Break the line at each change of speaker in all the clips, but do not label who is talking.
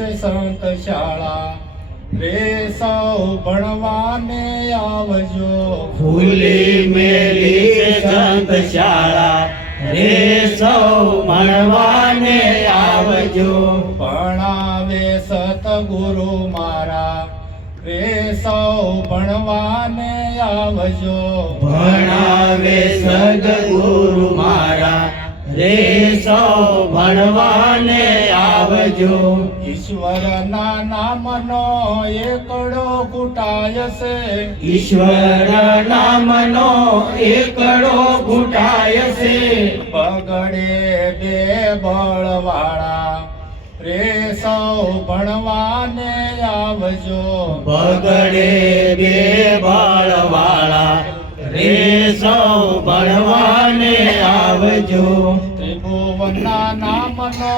છે સંત શાળા. રે સૌ ભણવાને આવજો.
ભૂલી મેલી છે સંત શાળા. રે સૌ મળવાને આવજો.
ભણાવે સતગુરુ મારા. રે સૌ ભણવાને આવજો.
ભણાવે સદગુરુ મારા. રે સૌ ભણવાને આવજો
ઈશ્વરના નામનો એકડો કુટાય છે.
ઈશ્વર નામનો એકડો ઘૂંટાય છે.
બગડે બે બળવાળા. રે સૌ ભણવાને આવજો.
બગડે બે બાળવાળા. રે સૌ ભણવાને આવજો.
ત્રિભુવનના નામનો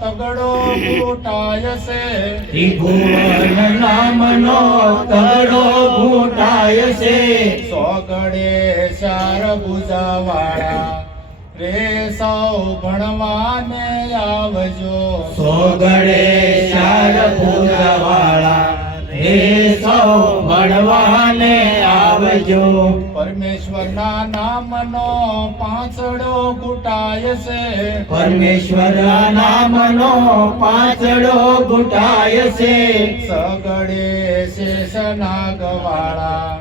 તગડો ભૂટાય છે
તળો ઘૂંટાય છે
સોગડે ચાર ભુજાવાળા, રે સૌ ભણવાને આવજો
સોગડે ચાર પૂજાવાળા રે સૌ ભણવાને આવજો
પરમેશ્વરના નામનો પાંચડો ગુટાય છે.
પરમેશ્વરના નામનો પાંચડો ઘૂંટાય છે.
સગડે શેષનાગવાળા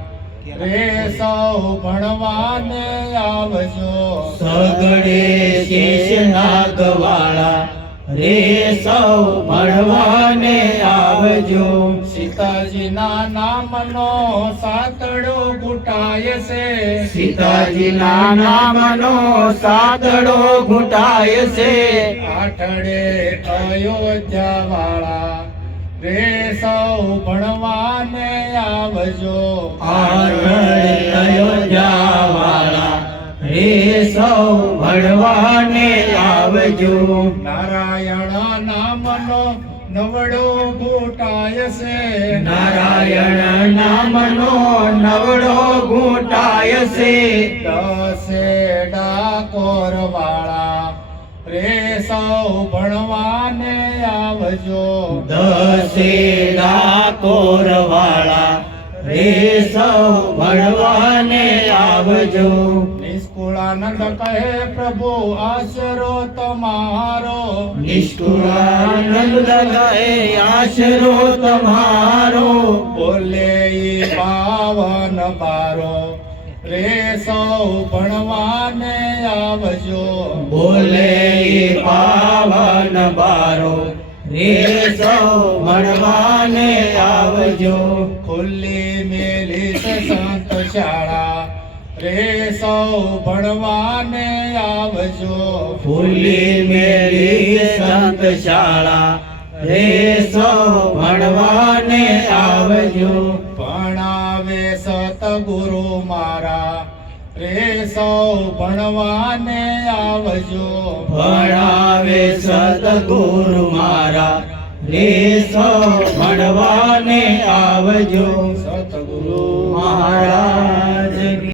રે સૌ ભણવાને આવજો.
સગડે શેષ નાગવાળા રે સૌ ભણવાને આવજો.
સીતાજીના નામનો સાતડો ઘૂંટાય છે.
સીતાજીના નામનો સાતડો ઘૂંટાય છે.
આઠડે અયોધ્યા વાળા રે સૌ ભણવાને આવજો.
આરણે અયોધ્યા વાળા રે સૌ ભણવાને આવજો.
નારાયણ નામનો નવડો ઘૂંટાય છે.
નારાયણ નામનો નવડો ઘૂંટાય છે.
દસે ડાકોર વાળા રે સૌ ભણવાને આવજો.
દસે ડાકોર વાળા રે સૌ ભણવાને આવજો.
નિષ્કુળાનંદ કહે પ્રભુ આશરો તમારો.
નિષ્ઠુરાનંદ ગએ આશરો તમારો.
બોલે પાવન પારો. રે સૌ ભણવાને આવજો.
બોલે ઈ પાવન બારો રે સૌ ભણવાને આવજો.
ખુલ્લી મેલી સંત શાળા. રે સૌ ભણવાને આવજો.
ખુલ્લી મેલી સંત શાળા. રે સૌ ભણવાને આવજો.
ભણાવે સતગુરુ મારા. રે સૌ ભણવાને આવજો.
ભણાવે સદગુરુ મારા. રે સૌ ભણવાને આવજો.
સતગુરુ
મહારાજ